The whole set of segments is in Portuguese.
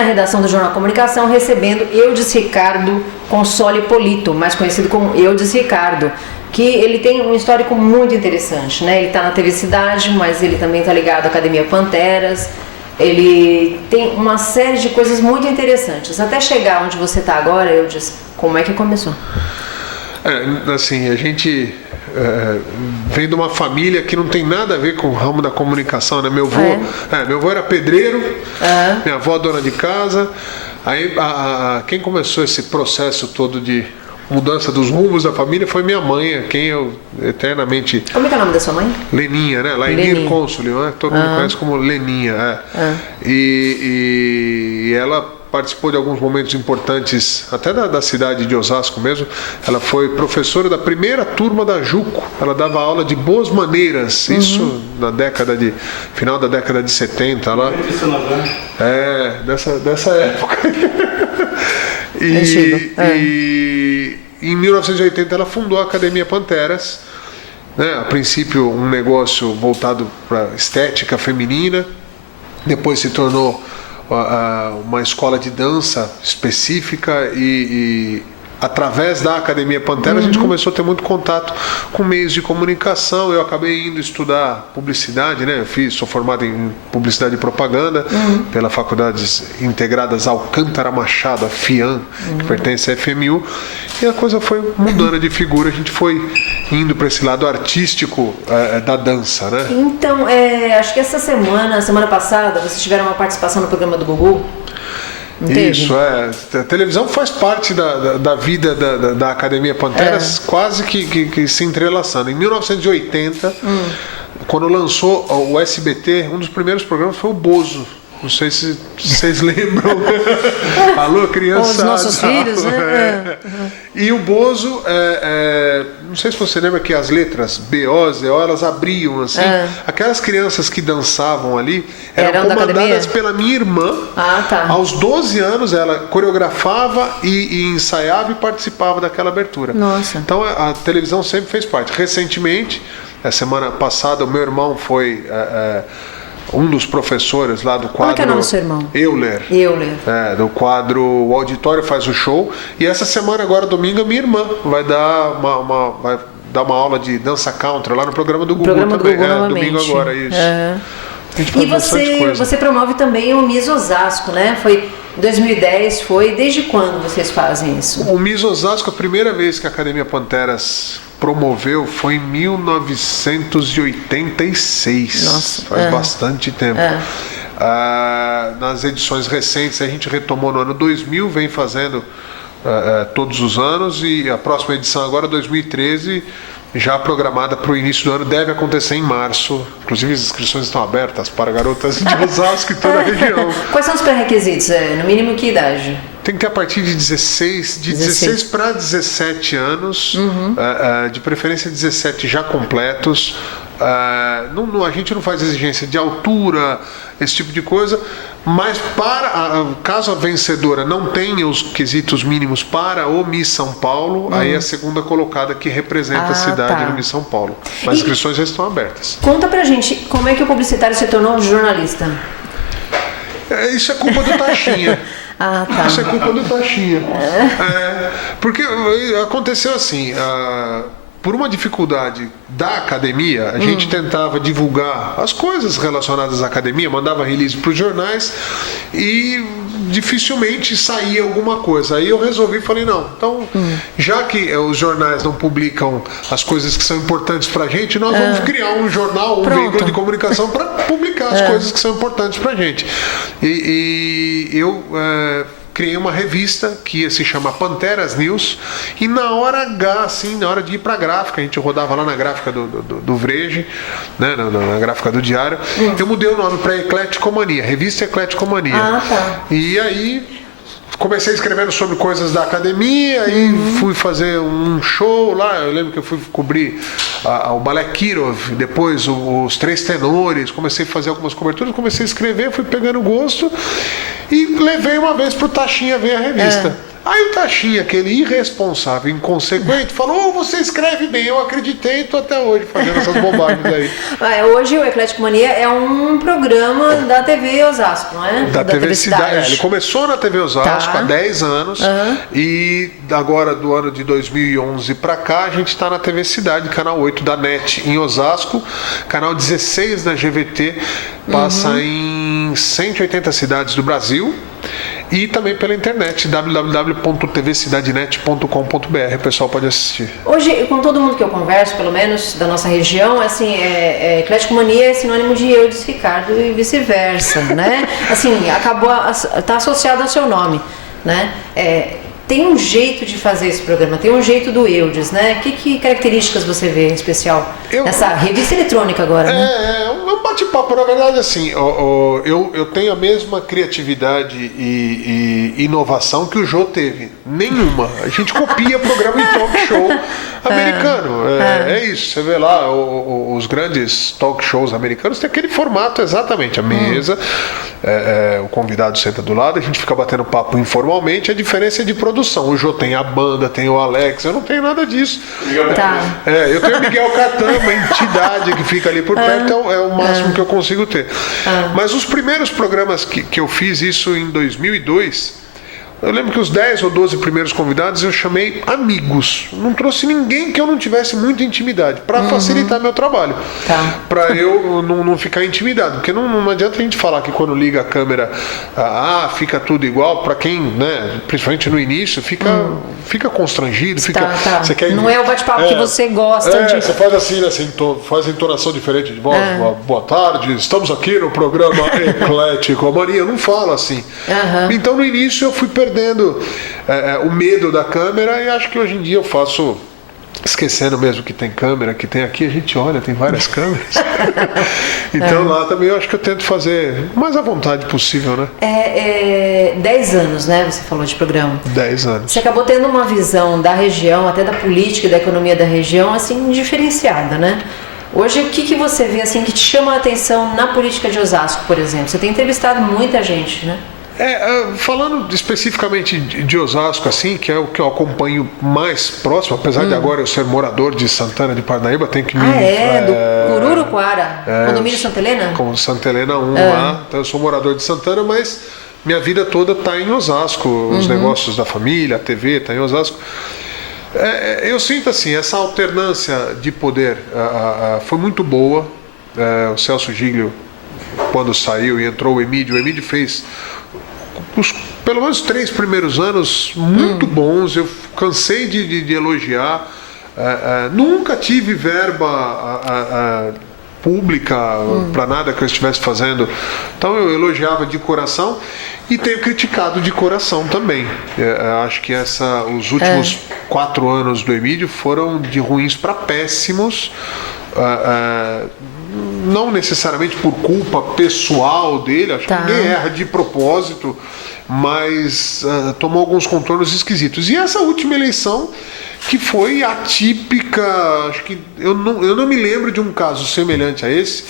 na redação do Jornal Comunicação, recebendo Eudes Ricardo Console Polito, mais conhecido como Eudes Ricardo, que ele tem um histórico muito interessante, né? Ele está na TV Cidade, mas ele também está ligado à Academia Panteras. Ele tem uma série de coisas muito interessantes. Até chegar onde você está agora, Eudes, como é que começou? Assim, a gente vem de uma família que não tem nada a ver com o ramo da comunicação, né? Meu avô era pedreiro, minha avó dona de casa. Aí quem começou esse processo todo de mudança dos rumos da família foi minha mãe, a quem eu eternamente... Como é que é o nome da sua mãe? Leninha, né? Lainir Consoli, né? Todo mundo conhece como Leninha. E ela participou de alguns momentos importantes, até da cidade de Osasco mesmo. Ela foi professora da primeira turma da JUCO. Ela dava aula de boas maneiras, isso na final da década de 70. Lá. Dessa época. E em 1980 ela fundou a Academia Panteras, né? A princípio um negócio voltado para estética feminina, depois se tornou uma escola de dança específica e através da Academia Pantera a gente começou a ter muito contato com meios de comunicação. Eu acabei indo estudar publicidade, né? Sou formado em publicidade e propaganda pela Faculdades Integradas Alcântara Machado, a FIAM, que pertence à FMU, e a coisa foi mudando de figura, a gente foi indo para esse lado artístico da dança, né? Então, acho que semana passada, vocês tiveram uma participação no programa do Gugu. Isso, a televisão faz parte da vida da Academia Panteras, quase que se entrelaçando. Em 1980, quando lançou o SBT, um dos primeiros programas foi o Bozo. Não sei se vocês lembram. Alô, criançada. Os nossos filhos, né? E o Bozo, não sei se você lembra que as letras B, O, Z, O, elas abriam assim. Aquelas crianças que dançavam ali eram comandadas pela minha irmã. Aos 12 anos ela coreografava e ensaiava e participava daquela abertura. Nossa. Então a televisão sempre fez parte. Recentemente, a semana passada, o meu irmão foi... um dos professores lá do quadro... Como é que é o nome do seu irmão? Euler. Do quadro O Auditório Faz o Show. E essa semana, agora domingo, a minha irmã vai dar uma aula de dança country lá no programa do Gugu também. Domingo agora, isso. E você promove também o Miss Osasco, né? Foi 2010, desde quando vocês fazem isso? O Miss Osasco, a primeira vez que a Academia Panteras promoveu foi em 1986. Nossa, faz bastante tempo. Nas edições recentes a gente retomou no ano 2000, vem fazendo todos os anos, e a próxima edição agora, 2013, já programada para o início do ano, deve acontecer em março. Inclusive as inscrições estão abertas para garotas de Osasco e toda a região. Quais são os pré-requisitos? No mínimo que idade? Tem que ter a partir de 16 para 17 anos, de preferência 17 já completos. A gente não faz exigência de altura, esse tipo de coisa, mas caso a vencedora não tenha os quesitos mínimos para o Miss São Paulo, aí é a segunda colocada que representa a cidade no Miss São Paulo. As inscrições já estão abertas. Conta pra gente, como é que o publicitário se tornou um jornalista? Isso é culpa do Taxinha. Isso é culpa do Taxinha. Porque aconteceu assim... Por uma dificuldade da academia, a gente tentava divulgar as coisas relacionadas à academia, mandava release para os jornais e dificilmente saía alguma coisa. Aí eu resolvi, falei, não, então, já que os jornais não publicam as coisas que são importantes para a gente, nós vamos criar um jornal, um veículo de comunicação para publicar as coisas que são importantes para a gente. E eu... criei uma revista que ia se chamar Panteras News, e na hora H, assim, na hora de ir pra gráfica, a gente rodava lá na gráfica do Vrege, né, na gráfica do Diário, eu mudei o nome para Ecleticomania, Revista Ecleticomania. E aí comecei escrevendo sobre coisas da academia, e fui fazer um show lá. Eu lembro que eu fui cobrir o Balé Kirov, depois os Três Tenores, comecei a fazer algumas coberturas, comecei a escrever, fui pegando gosto e levei uma vez pro Taxinha ver a revista. Aí o Taxinha, aquele irresponsável, inconsequente, falou: você escreve bem. Eu acreditei e tô até hoje fazendo essas bobagens aí. Hoje o Eclético Mania é um programa da TV Osasco, não é? Da TV Cidade. Ele começou na TV Osasco há 10 anos e agora do ano de 2011 para cá a gente está na TV Cidade, canal 8 da NET em Osasco, canal 16 da GVT, passa em 180 cidades do Brasil. E também pela internet, www.tvcidadenet.com.br, o pessoal pode assistir. Hoje, com todo mundo que eu converso, pelo menos da nossa região, assim, Eclético Mania é sinônimo de Eudes Ricardo e vice-versa, né? Assim, tá associado ao seu nome, né? Tem um jeito de fazer esse programa, tem um jeito do Eudes, né? Que características você vê em especial nessa revista eletrônica agora, né? É um bate-papo, na verdade, assim, eu tenho a mesma criatividade e inovação que o Jô teve. Nenhuma. A gente copia programa de talk show americano. É isso. Você vê lá os grandes talk shows americanos, tem aquele formato exatamente. A mesa, o convidado senta do lado, a gente fica batendo papo informalmente, a diferença é de produção. O Jô tem a banda, tem o Alex, eu não tenho nada disso. Eu tenho o Miguel Catan, uma entidade que fica ali por perto, é o máximo que eu consigo ter. Mas os primeiros programas que eu fiz isso em 2002, eu lembro que os 10 ou 12 primeiros convidados eu chamei amigos. Não trouxe ninguém que eu não tivesse muita intimidade, para facilitar meu trabalho. Para eu não ficar intimidado. Porque não adianta a gente falar que quando liga a câmera, fica tudo igual. Para quem, né, principalmente no início, fica constrangido. Você quer, não é o bate-papo que você gosta de. Você faz assim, faz a entonação diferente de voz. Boa tarde, estamos aqui no programa Eclético Mania. Eu não falo assim. Então no início eu fui perdendo o medo da câmera e acho que hoje em dia eu faço esquecendo mesmo que tem câmera, que tem aqui, a gente olha, tem várias câmeras. Então lá também eu acho que eu tento fazer o mais à vontade possível, né? 10 anos, né? Você falou de programa. 10 anos. Você acabou tendo uma visão da região, até da política e da economia da região, assim, diferenciada, né? Hoje, o que você vê, assim, que te chama a atenção na política de Osasco, por exemplo? Você tem entrevistado muita gente, né? Falando especificamente de Osasco, assim, que é o que eu acompanho mais próximo, apesar de agora eu ser morador de Santana de Parnaíba, tenho que me... do Cururuquara, condomínio Santa Helena? Com Santa Helena 1 lá, então eu sou morador de Santana, mas minha vida toda está em Osasco, os negócios da família, a TV está em Osasco. Eu sinto assim, essa alternância de poder foi muito boa. O Celso Giglio, quando saiu e entrou o Emílio fez pelo menos 3 primeiros anos muito bons. Eu cansei de elogiar. Nunca tive verba pública para nada que eu estivesse fazendo, então eu elogiava de coração e tenho criticado de coração também. Acho que os últimos 4 anos do Emílio foram de ruins para péssimos. Não necessariamente por culpa pessoal dele, acho que ninguém erra de propósito, mas tomou alguns contornos esquisitos. E essa última eleição, que foi atípica, acho que eu não me lembro de um caso semelhante a esse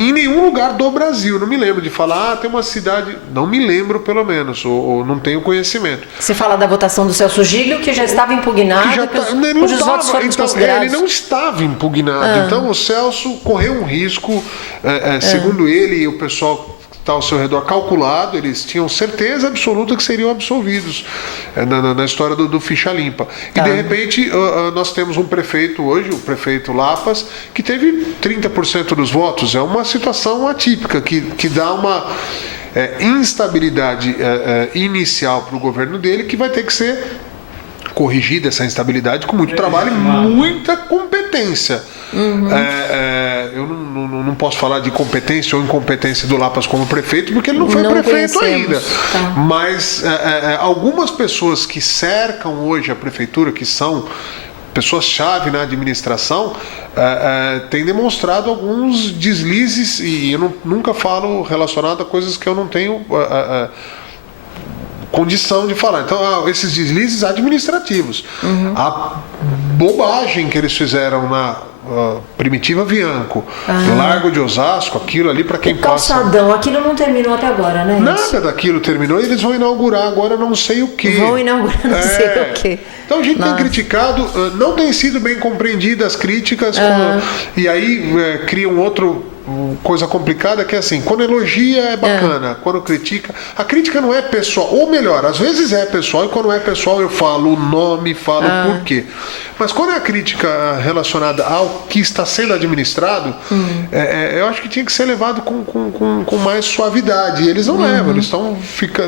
em nenhum lugar do Brasil. Não me lembro de falar, tem uma cidade, não me lembro pelo menos, ou não tenho conhecimento. Você fala da votação do Celso Giglio, que já estava impugnado, cujos votos foram desconsiderados. Ele não estava impugnado, então o Celso correu um risco, segundo ele e o pessoal está ao seu redor calculado, eles tinham certeza absoluta que seriam absolvidos na história do ficha limpa. E de repente nós temos um prefeito hoje, o prefeito Lapas, que teve 30% dos votos. É uma situação atípica que dá uma instabilidade inicial para o governo dele, que vai ter que ser corrigida, essa instabilidade, com muito trabalho e muita competência. Eu não posso falar de competência ou incompetência do Lapas como prefeito, porque ele não foi prefeito ainda. Mas algumas pessoas que cercam hoje a prefeitura, que são pessoas-chave na administração, têm demonstrado alguns deslizes, e eu nunca falo relacionado a coisas que eu não tenho condição de falar. Então, esses deslizes administrativos, a bobagem que eles fizeram na Primitiva Avianco, Largo de Osasco, aquilo ali para quem o calçadão, aquilo não terminou até agora, né? Nada daquilo terminou e eles vão inaugurar agora não sei o quê. Vão inaugurar não sei o quê. Então a gente tem criticado, não tem sido bem compreendidas as críticas, e aí cria coisa complicada que é assim, quando elogia é bacana, quando critica, a crítica não é pessoal, ou melhor, às vezes é pessoal, e quando é pessoal eu falo o nome, falo o porquê. Mas quando é a crítica relacionada ao que está sendo administrado, eu acho que tinha que ser levado com mais suavidade. E eles não levam, eles estão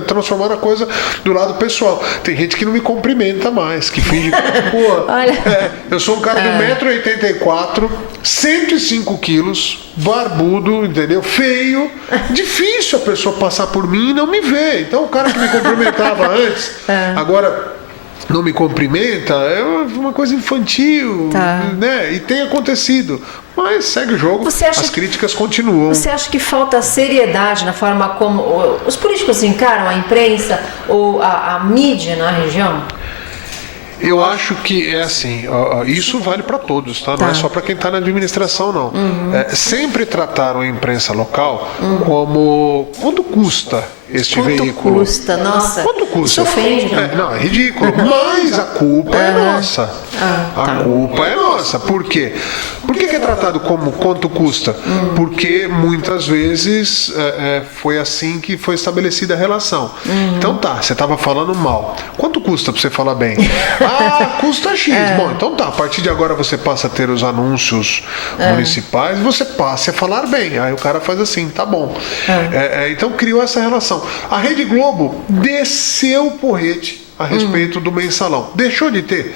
transformando a coisa do lado pessoal. Tem gente que não me cumprimenta mais, que finge que, eu sou um cara de 1,84 m, 105 quilos, barbudo, entendeu? Feio, difícil a pessoa passar por mim e não me ver. Então o cara que me cumprimentava antes, agora não me cumprimenta, é uma coisa infantil, né? E tem acontecido. Mas segue o jogo, as críticas continuam. Você acha que falta seriedade na forma como os políticos encaram a imprensa ou a mídia na região? Eu acho que é assim, isso vale para todos, tá? Não é só para quem está na administração, não. Sempre trataram a imprensa local como quanto custa este veículo. Quanto custa? Nossa. Quanto custa? Isso ofende, não? Não, é ridículo. Mas a culpa é nossa. A culpa é nossa. Por quê? Por que é tratado como quanto custa? Porque muitas vezes foi assim que foi estabelecida a relação. Então você estava falando mal. Quanto custa para você falar bem? Custa X. Bom, então a partir de agora você passa a ter os anúncios municipais, você passa a falar bem. Aí o cara faz assim, tá bom. Então criou essa relação. A Rede Globo desceu o porrete a respeito do mensalão. Deixou de ter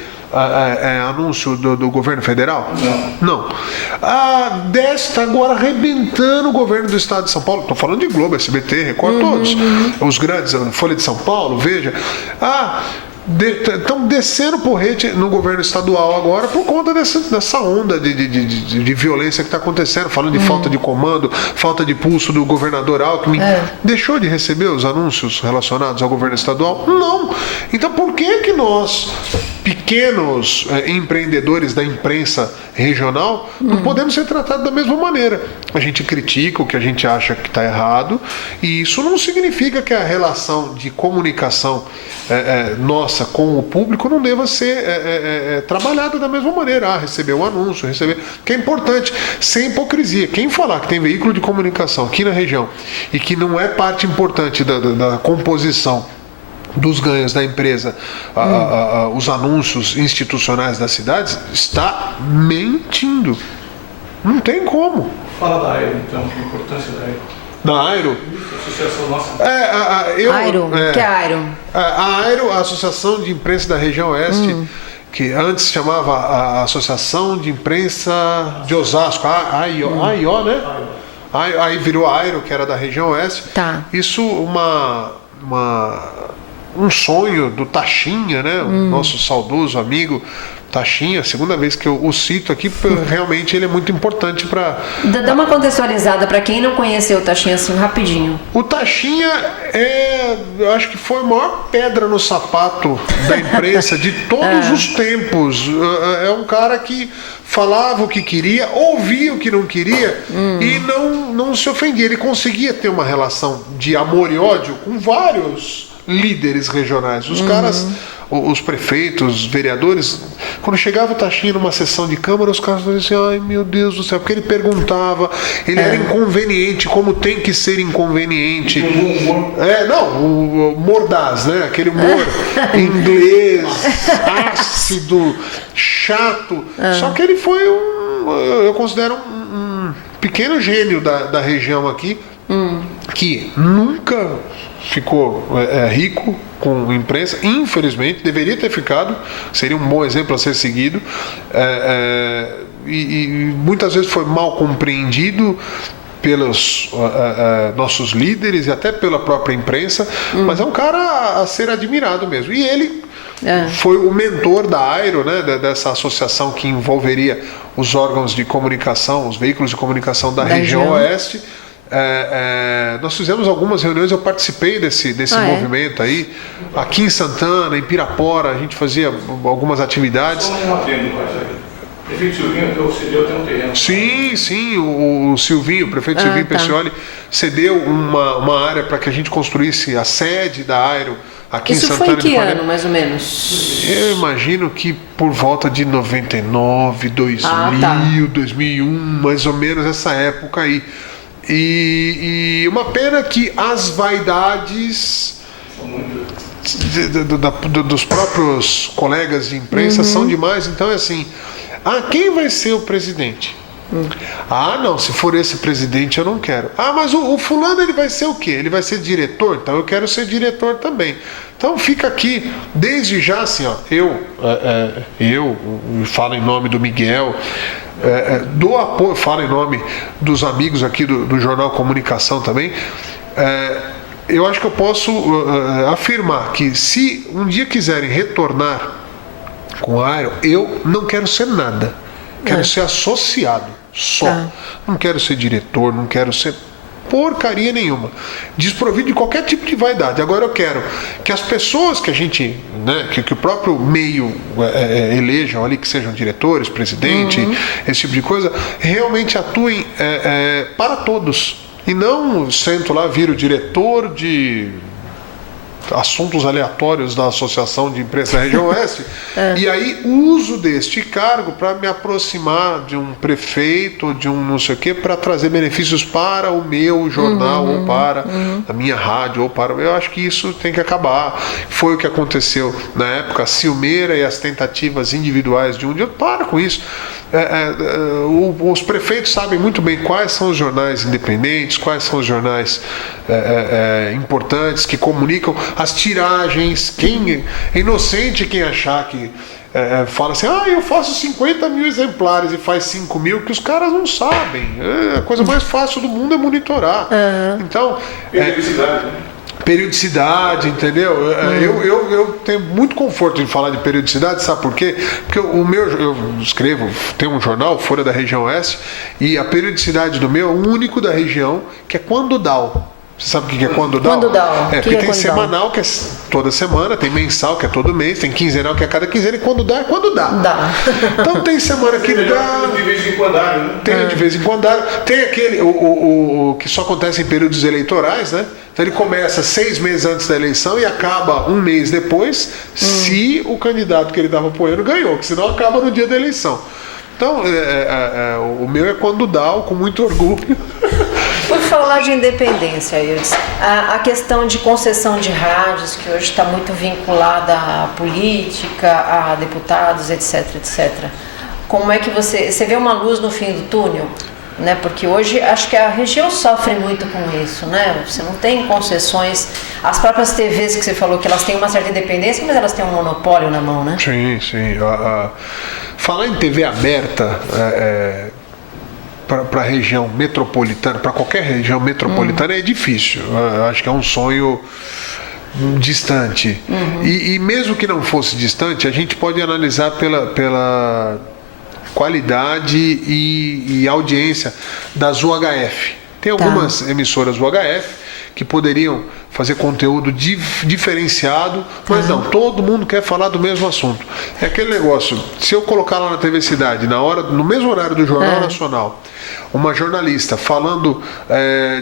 anúncio do governo federal? Não. A DES está agora arrebentando o governo do estado de São Paulo. Estou falando de Globo, SBT, Record, todos. Os grandes, Folha de São Paulo, Veja. Estão descendo porrete no governo estadual agora por conta dessa onda de violência que está acontecendo, falando de falta de comando, falta de pulso do governador Alckmin. Deixou de receber os anúncios relacionados ao governo estadual? Não. Então por que nós, pequenos empreendedores da imprensa regional, não podemos ser tratados da mesma maneira? A gente critica o que a gente acha que está errado, e isso não significa que a relação de comunicação nossa com o público não deva ser trabalhada da mesma maneira. Receber o anúncio, que é importante, sem hipocrisia. Quem falar que tem veículo de comunicação aqui na região e que não é parte importante da composição dos ganhos da empresa, os anúncios institucionais das cidades, está mentindo. Não tem como. Fala da Aero, então, a importância da Aero. Da Aero? Associação nossa. Aero, que é a Aero? A Aero, a Associação de Imprensa da Região Oeste, que antes chamava a Associação de Imprensa de Osasco, AIO, né? Aí virou a Aero, que era da Região Oeste. Isso um sonho do Tachinha, né? O nosso saudoso amigo Tachinha, segunda vez que eu o cito aqui, porque realmente ele é muito importante para... Dá uma contextualizada para quem não conheceu o Tachinha assim, rapidinho. O Tachinha eu acho que foi a maior pedra no sapato da imprensa de todos os tempos. É um cara que falava o que queria, ouvia o que não queria e não se ofendia. Ele conseguia ter uma relação de amor e ódio com vários líderes regionais. Os caras, os prefeitos, os vereadores, quando chegava o Tachinha numa sessão de Câmara, os caras diziam assim, ai meu Deus do céu, porque ele perguntava, ele era inconveniente, como tem que ser inconveniente. O mordaz, né? Aquele humor inglês, ácido, chato. Só que ele foi eu considero um pequeno gênio da região aqui, que nunca ficou rico com imprensa, infelizmente, deveria ter ficado, seria um bom exemplo a ser seguido, e muitas vezes foi mal compreendido pelos nossos líderes e até pela própria imprensa, mas é um cara a ser admirado mesmo. E ele foi o mentor da Aero, né, dessa associação que envolveria os órgãos de comunicação, os veículos de comunicação da região Oeste. nós fizemos algumas reuniões, eu participei desse movimento aí, aqui em Santana, em Pirapora, a gente fazia algumas atividades. O prefeito Silvinho cedeu até um terreno. Sim, o Silvinho, o prefeito Silvinho Peccioli, cedeu uma área para que a gente construísse a sede da Aero aqui Isso em Santana. Isso foi em que ano, mais ou menos? Eu imagino que por volta de 99, 2000, 2001, mais ou menos essa época aí. E uma pena que as vaidades dos próprios colegas de imprensa são demais. Então é assim, quem vai ser o presidente? Não, se for esse presidente eu não quero. Mas o fulano ele vai ser o quê? Ele vai ser diretor? Então eu quero ser diretor também. Então fica aqui, desde já assim, eu falo em nome do Miguel, dou apoio, falo em nome dos amigos aqui do Jornal Comunicação também. Eu acho que eu posso afirmar que se um dia quiserem retornar com a Aero, eu não quero ser nada. Quero ser associado só. Não quero ser diretor, não quero ser porcaria nenhuma. Desprovido de qualquer tipo de vaidade. Agora eu quero que as pessoas que a gente, que o próprio meio elejam ali, que sejam diretores, presidente, esse tipo de coisa, realmente atuem para todos. E não sento lá, viro diretor de assuntos aleatórios da Associação de Imprensa da Região Oeste e aí uso deste cargo para me aproximar de um prefeito, de um não sei o quê, para trazer benefícios para o meu jornal ou para a minha rádio ou para... Eu acho que isso tem que acabar. Foi o que aconteceu na época, a ciumeira e as tentativas individuais de um dia. Para com isso. Os prefeitos sabem muito bem quais são os jornais independentes, quais são os jornais importantes que comunicam as tiragens. É inocente quem achar que fala assim, eu faço 50 mil exemplares e faz 5 mil, que os caras não sabem. A coisa mais fácil do mundo é monitorar. Então, periodicidade, entendeu? Eu tenho muito conforto em falar de periodicidade, sabe por quê? Porque eu escrevo, tem um jornal, Folha da Região Oeste, e a periodicidade do meu é o único da região, que é quando dá. Você sabe o que é quando dá? Porque tem semanal, que é toda semana, tem mensal, que é todo mês, tem quinzenal, que é cada quinzena, e quando dá, é quando dá. Então tem semana que dá. De vez em quando, né? Tem de vez em quando. Tem aquele, o que só acontece em períodos eleitorais, né? Então ele começa 6 meses antes da eleição e acaba 1 mês depois, se o candidato que ele estava apoiando ganhou, que senão acaba no dia da eleição. Então, o meu é quando dá, com muito orgulho. Por falar de independência, Eudes, a questão de concessão de rádios, que hoje está muito vinculada à política, a deputados, etc, etc. Como é que você vê uma luz no fim do túnel? Né? Porque hoje acho que a região sofre muito com isso, né? Você não tem concessões. As próprias TVs que você falou que elas têm uma certa independência, mas elas têm um monopólio na mão, né? Sim. Falar em TV aberta para a região metropolitana, para qualquer região metropolitana é difícil. Acho que é um sonho distante. E mesmo que não fosse distante, a gente pode analisar pela qualidade e audiência das UHF. Tem algumas emissoras UHF que poderiam fazer conteúdo diferenciado, mas não, todo mundo quer falar do mesmo assunto. É aquele negócio, se eu colocar lá na TV Cidade, no mesmo horário do Jornal Nacional, uma jornalista falando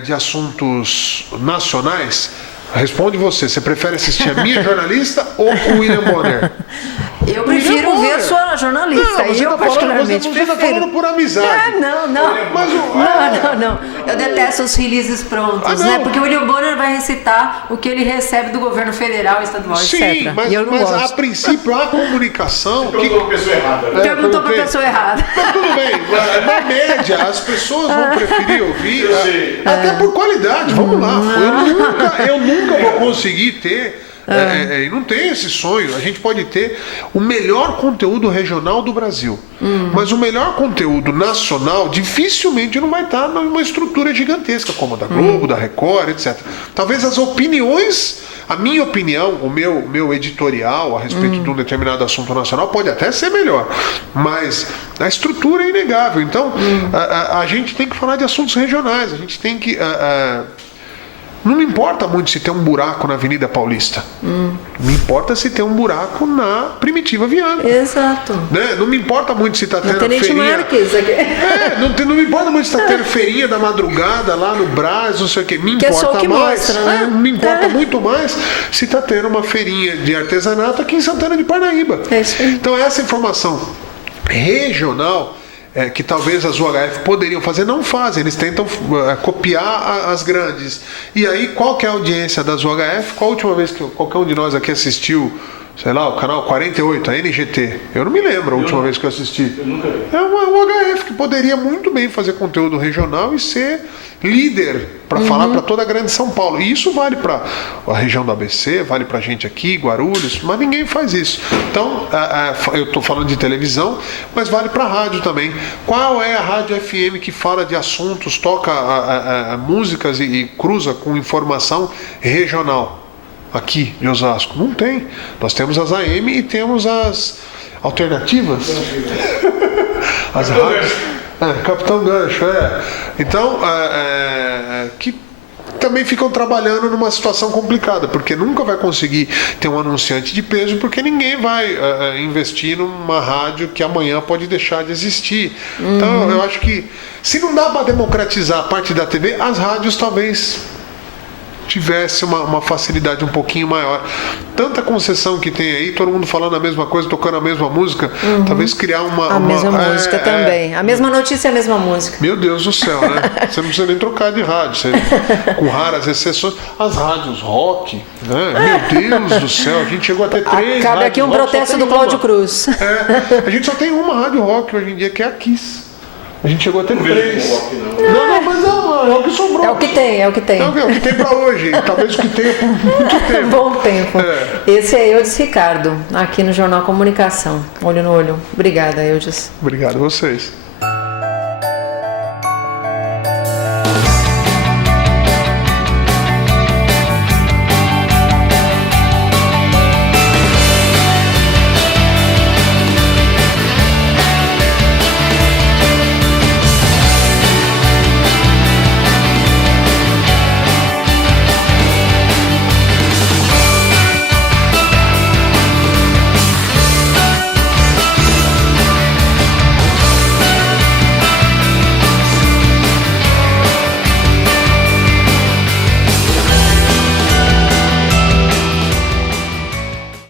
de assuntos nacionais, responde você prefere assistir a minha jornalista ou o William Bonner? Eu prefiro ver a sua jornalista. Não, eu particularmente você está falando por amizade. Não. Eu detesto os releases prontos, né? Porque o William Bonner vai recitar o que ele recebe do governo federal, estadual, etc. Mas a princípio a comunicação... Perguntou para a pessoa errada. Perguntou para a pessoa errada. Mas tudo bem, na média as pessoas vão preferir ouvir, até por qualidade, vamos lá. Eu nunca vou conseguir ter... e não tem esse sonho. A gente pode ter o melhor conteúdo regional do Brasil, mas o melhor conteúdo nacional dificilmente não vai estar numa estrutura gigantesca como a da Globo, da Record, etc. Talvez as opiniões A minha opinião, o meu editorial a respeito de um determinado assunto nacional pode até ser melhor, mas a estrutura é inegável. Então, a gente tem que falar de assuntos regionais, a gente tem que... não me importa muito se tem um buraco na Avenida Paulista. Me importa se tem um buraco na Primitiva Viana. Exato. Né? Não me importa muito se está tendo Tenente feirinha. Marques aqui. Não me importa muito se está tendo feirinha da madrugada lá no Brás, não sei o quê. Me Que é importa só o que mais. mostra, né? Me importa muito mais se está tendo uma feirinha de artesanato aqui em Santana de Parnaíba. É isso aí. Então essa informação regional que talvez as UHF poderiam fazer, não fazem, eles tentam copiar as grandes. E aí, qual que é a audiência das UHF? Qual a última vez que qualquer um de nós aqui assistiu, sei lá, o canal 48, a NGT? Eu não me lembro a última vez que eu assisti. Eu nunca vi. É uma UHF que poderia muito bem fazer conteúdo regional e ser líder para falar para toda a grande São Paulo. E isso vale para a região do ABC, vale para a gente aqui, Guarulhos, mas ninguém faz isso. Então, eu estou falando de televisão, mas vale para a rádio também. Qual é a rádio FM que fala de assuntos, toca músicas e cruza com informação regional aqui de Osasco? Não tem. Nós temos as AM e temos as alternativas. As rádios. Capitão Gancho, Então, que também ficam trabalhando numa situação complicada, porque nunca vai conseguir ter um anunciante de peso, porque ninguém vai investir numa rádio que amanhã pode deixar de existir. Então, eu acho que se não dá para democratizar a parte da TV, as rádios talvez tivesse uma facilidade um pouquinho maior. Tanta concessão que tem aí, todo mundo falando a mesma coisa, tocando a mesma música, talvez criar a mesma música também. A mesma notícia e a mesma música. Meu Deus do céu, né? Você não precisa nem trocar de rádio. Com raras exceções, as rádios rock, né? Meu Deus do céu, a gente chegou a ter 3 Cabe aqui um protesto do Cláudio Cruz. A gente só tem uma rádio rock hoje em dia, que é a Kiss. A gente chegou a ter 3. Não, mas é o que sobrou. É o que tem. É o que tem pra hoje. Talvez o que tenha por muito tempo. Bom tempo. Esse é Eudes Ricardo, aqui no Jornal Comunicação. Olho no olho. Obrigada, Eudes. Obrigado a vocês.